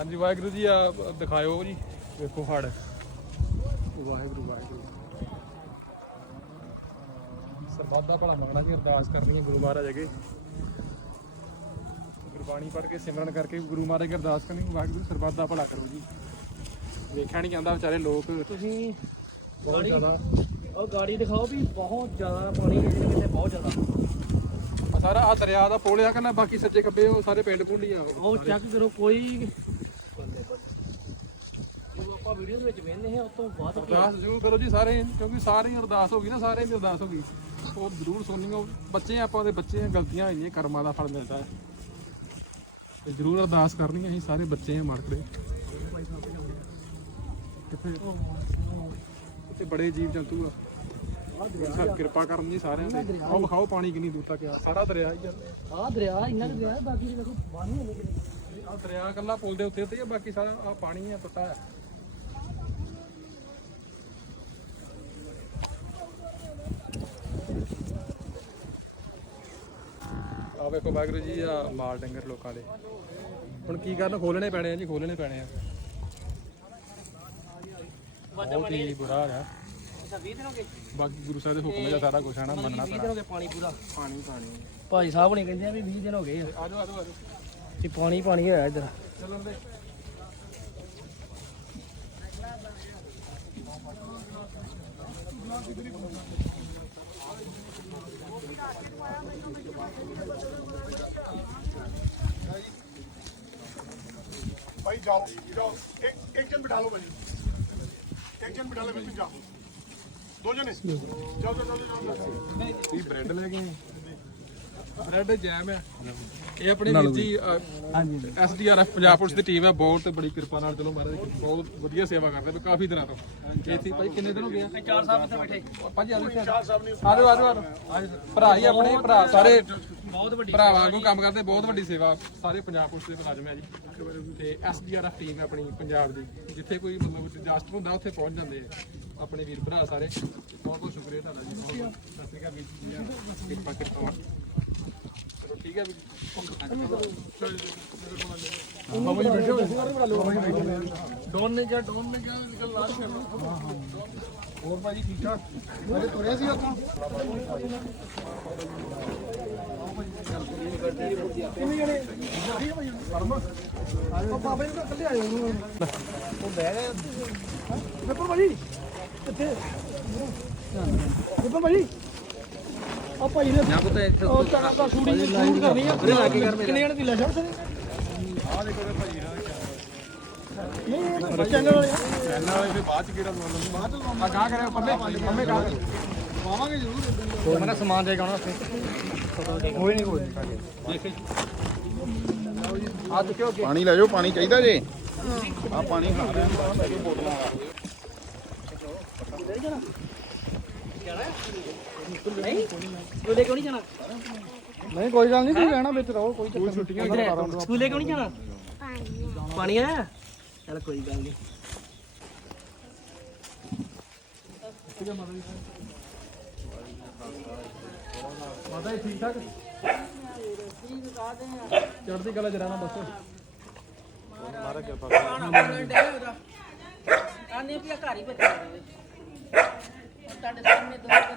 ਹਾਂਜੀ ਵਾਹਿਗੁਰੂ ਜੀ ਆ ਦਿਖਾਇਓ ਜੀ ਵੇਖੋ ਹੜ ਵਾਹਿਗੁਰੂ ਵਾਹਿਗੁਰੂ। ਸਰਬੱਤ ਦਾ ਭਲਾ ਮੰਗਣਾ ਜੀ ਅਰਦਾਸ ਕਰਨੀ ਹੈ ਗੁਰੂ ਮਹਾਰਾਜ ਅਗੇ। ਗੁਰਬਾਣੀ ਪੜ੍ਹ ਕੇ ਸਿਮਰਨ ਕਰਕੇ ਗੁਰੂ ਮਹਾਰਾਜ ਦੀ ਅਰਦਾਸ ਕਰਨੀ ਵਾਹਿਗੁਰੂ ਸਰਬੱਤ ਦਾ ਭਲਾ ਕਰੋ ਜੀ। ਵੇਖਿਆ ਨਹੀਂ ਜਾਂਦਾ ਵਿਚਾਰੇ ਲੋਕ। ਤੁਸੀਂ ਬਹੁਤ ਜ਼ਿਆਦਾ। ਉਹ ਗਾੜੀ ਦਿਖਾਓ ਵੀ ਬਹੁਤ ਜ਼ਿਆਦਾ ਪਾਣੀ ਕਿਤੇ ਕਿਤੇ ਬਹੁਤ ਜ਼ਿਆਦਾ। ਸਾਰਾ ਆ ਦਰਿਆ ਦਾ ਪੁਲ ਆ ਕਹਿੰਦਾ ਬਾਕੀ ਸੱਜੇ ਖੱਬੇ ਉਹ ਸਾਰੇ ਪਿੰਡ ਪੁੰਡੀ ਆ। ਉਹ ਚੈੱਕ ਕਰੋ ਕੋਈ ਆਪਾਂ ਵੀਡੀਓਜ਼ ਵਿੱਚ ਵੇਖਦੇ ਹਾਂ ਉਸ ਤੋਂ ਬਾਅਦ ਅਰਦਾਸ ਜ਼ਰੂਰ ਕਰੋ ਜੀ ਸਾਰੇ ਕਿਉਂਕਿ ਸਾਰੇ ਹੀ ਅਰਦਾਸ ਹੋ ਗਈ ਨਾ ਸਾਰੇ ਦੀ ਅਰਦਾਸ ਹੋ ਗਈ। ਉਹ ਜ਼ਰੂਰ ਉਹ ਬੱਚੇ ਆ, ਆਪਾਂ ਦੇ ਬੱਚੇ ਆ ਗਲਤੀਆਂ ਹੋਈਆਂ ਕਰਮਾਂ ਦਾ ਫਲ ਮਿਲਦਾ ਹੈ। ਤੇ ਜ਼ਰੂਰ ਅਰਦਾਸ ਕਰਨੀ ਅਸੀਂ ਸਾਰੇ ਬੱਚੇ ਆ ਮਾਰਕੜੇ ਕਿੱਥੇ? ਉੱਥੇ ਬੜੇ ਜੀਵ ਜੰਤੂ ਆ। ਕਿਰਪਾ ਕਰਨ ਜੀ ਸਾਰਿਆਂ ਤੇ। ਆਓ ਵਿਖਾਓ ਪਾਣੀ ਕਿੰਨੀ ਦੂਰ ਤੱਕ ਆ। ਸਾਰਾ ਦਰਿਆ ਹੀ ਆ। ਆਹ ਦਰਿਆ ਇੰਨਾ ਦਰਿਆ ਬਾਕੀ ਦੇ ਦੇਖੋ ਪਾਣੀ ਹੋਵੇ ਆ ਦਰਿਆ ਕੱਲਾ ਪੁਲ ਦੇ ਉੱਤੇ ਤੇ ਆ ਬਾਕੀ ਸਾਰਾ ਆ ਪਾਣੀ ਆ ਟੁੱਟਾ ਆ ਵੇਖੋ ਵਾਹਿਗੁਰੂ ਜੀ ਆ ਮਾਲ ਡੰਗਰ ਲੋਕਾਂ ਦੇ। ਹੁਣ ਕੀ ਕਰਨ? ਖੋਲਣੇ ਪੈਣੇ ਆ ਜੀ ਖੋਲਣੇ ਪੈਣੇ ਆ। ਬਹੁਤ ਹੀ ਬੁਰਾ ਆ। ਅੱਛਾ 20 ਦਿਨ ਹੋ ਗਏ? ਬਾਕੀ ਗੁਰੂ ਸਾਹਿਬ ਦੇ ਹੁਕਮ ਦਾ ਸਾਰਾ ਕੁਝ ਆਣਾ ਮੰਨਣਾ 20 ਦਿਨ ਪੈਣਾ ਹੋ ਗਏ ਪਾਣੀ ਪੂਰਾ? ਪਾਣੀ ਪਾਣੀ। ਭਾਈ ਸਾਹਿਬ ਨੇ ਕਹਿੰਦੇ ਆ ਵੀ 20 ਦਿਨ ਹੋ ਗਏ ਆ। ਆਜੋ ਆਜੋ ਆਜੋ। ਤੇ ਪਾਣੀ ਪਾਣੀ ਹੋਇਆ ਇੱਧਰ। ਚੱਲਣ ਦੇ। भाई जाओ जाओ एक एक जन बिठा लो भाई एक जन बिठा लो बिल्कुल जाओ दो जने जाओ जाओ जाओ जाओ, जाओ ਤੁਸੀਂ ਬ੍ਰੈਡ ਲੈ ਗਏ ਬ੍ਰੈਡ ਜੈਮ ਆ ਇਹ ਆਪਣੀ ਵੀਰ ਜੀ ਹਾਂਜੀ ਐਸਡੀਆਰਐਫ ਪੰਜਾਬ ਪੁਲਿਸ ਦੀ ਟੀਮ ਹੈ ਬਹੁਤ ਬੜੀ ਕਿਰਪਾ ਨਾਲ ਚਲੋ ਮਹਾਰਾਜ ਦੀ ਬਹੁਤ ਵਧੀਆ ਸੇਵਾ ਕਰਦੇ ਨੇ ਕਾਫੀ ਦਿਨਾਂ ਤੋਂ ਇੱਥੇ ਭਾਈ ਕਿੰਨੇ ਦਿਨ ਹੋ ਗਏ ਆ? ਚਾਰ ਸਾਹਿਬ ਇੱਥੇ ਬੈਠੇ ਭਾਜੀ ਆਜੋ ਚਾਰ ਸਾਹਿਬ ਨੇ ਆਜੋ ਆਜੋ ਆਜੋ ਭਰਾ ਹੀ ਆਪਣੇ ਭਰਾ ਸਾਰੇ ਬਹੁਤ ਵੱਡੀ ਭਰਾ ਵਾਂਗੂ ਕੰਮ ਕਰਦੇ ਬਹੁਤ ਵੱਡੀ ਸੇਵਾ। ਸਾਰੇ ਪੰਜਾਬ ਪੁਲਿਸ ਦੇ ਮੁਲਾਜ਼ਮ ਹੈ ਜੀ। ਤੇ ਐਸਡੀਆਰਐਫ ਟੀਮ ਹੈ ਆਪਣੀ ਪੰਜਾਬ ਦੀ। ਜਿੱਥੇ ਕੋਈ ਮਤਲਬ ਡਿਜ਼ਾਸਟਰ ਹੁੰਦਾ ਉੱਥੇ ਪਹੁੰਚ ਜਾਂਦੇ ਆ। ਆਪਣੇ ਵੀਰ ਭਰਾ ਸਾਰੇ। ਬਹੁਤ ਬਹੁਤ ਸ਼ੁਕਰੀਆ ਤੁਹਾਡਾ ਜੀ। ਬਹੁਤ ਬਹੁਤ। ਸਤਿ ਸ਼੍ਰੀ ਅਕਾਲ ਵੀਰ ਜੀ। ਕਿਰਪਾ ਕਿਰਪਾ। ਠੀਕ ਹੈ। ਮਾਮਾ ਜੀ ਬੈਠੇ ਹੋਏ ਸੀ ਬਣਾ ਲਓ ਮਾਮਾ ਜੀ ਬੈਠੇ ਹੋਏ ਡੋਨ ਨੇ ਕਿਹਾ ਡੋਨ ਨੇ ਕਿਹਾ ਨਿਕਲ ਲਾਸ਼ ਕਰ ਲਓ ਹਾਂ ਹਾਂ ਹੋਰ ਭਾਜੀ ਠੀਕ ਠਾਕ ਅਰੇ ਤੁਰਿਆ ਸੀ ਉੱਥੋਂ ਕਿੰਨੇ ਜਣੇ ਠੀਕ ਭਾਜੀ ਪਰਮ ਉਹ ਬਾਬਾ ਜੀ ਤਾਂ ਕੱਲੇ ਆਏ ਉਹ ਬਹਿ ਗਏ ਨਿਪਲ ਭਾਜੀ ਕਿੱਥੇ ਨਿਪਲ ਭਾਜੀ ਆ ਭਾਈ ਨੇ ਨਾ ਪਤਾ ਇੱਥੇ ਉਹ ਤਾਂ ਦਾ ਸ਼ੂਟਿੰਗ ਸ਼ੂਟ ਕਰਨੀ ਆ। ਕਿੰਨੇ ਜਣੇ ਦੀ ਲੈ ਜਾਓ ਸਰ ਆ ਦੇਖੋ ਤੇ ਭਾਜੀ ਨਾਲ ਨਹੀਂ ਇਹ ਚੈਨਲ ਵਾਲੇ ਆ। ਇਹਨਾਂ ਵਾਲੇ ਫਿਰ ਬਾਅਦ ਚ ਕਿਹੜਾ ਬੋਲਣ ਬਾਅਦ ਚ ਆ ਗਾ ਕਰੇ ਪੰਮੇ ਪੰਮੇ ਗਾ ਪਾਵਾਂਗੇ ਜ਼ਰੂਰ। ਮੈਂ ਸਮਾਨ ਦੇ ਗਾਉਣਾ ਉੱਥੇ। ਕੋਈ ਨਹੀਂ ਕੋਈ ਨਹੀਂ ਦੇਖੇ। ਆ ਦੇਖਿਓ ਅੱਗੇ ਪਾਣੀ ਲੈ ਜਾਓ ਪਾਣੀ ਚਾਹੀਦਾ ਜੇ। ਆ ਪਾਣੀ ਖਾ ਰਹੇ ਹਾਂ ਲੈ ਜਾਓ ਬੋਤਲਾਂ ਨਹੀਂ ਸਕੂਲੇ ਕਿਉਂ ਨਹੀਂ ਜਾਣਾ ਨਹੀਂ ਕੋਈ ਗੱਲ ਨਹੀਂ ਤੁਸੀਂ ਰਹਿਣਾ ਵਿੱਚ ਰਹੋ ਕੋਈ ਚੱਕਰ ਛੁੱਟੀਆਂ ਸਕੂਲੇ ਕਿਉਂ ਨਹੀਂ ਜਾਣਾ? ਪਾਣੀ ਆਇਆ? ਚਲ ਕੋਈ ਗੱਲ ਨਹੀਂ। ਮਾਤਾ ਜੀ ਠੀਕ ਠਾਕ? ਚੜ੍ਹਦੀ ਕਲਾ ਚ ਰਹਿਣਾ ਬਸ। ਆਨੇ ਵੀ ਘਰ ਹੀ ਬੱਚੇ ਰਹੇ ਤੁਹਾਡੇ ਸਾਹਮਣੇ ਦੋ ਤਰ੍ਹਾਂ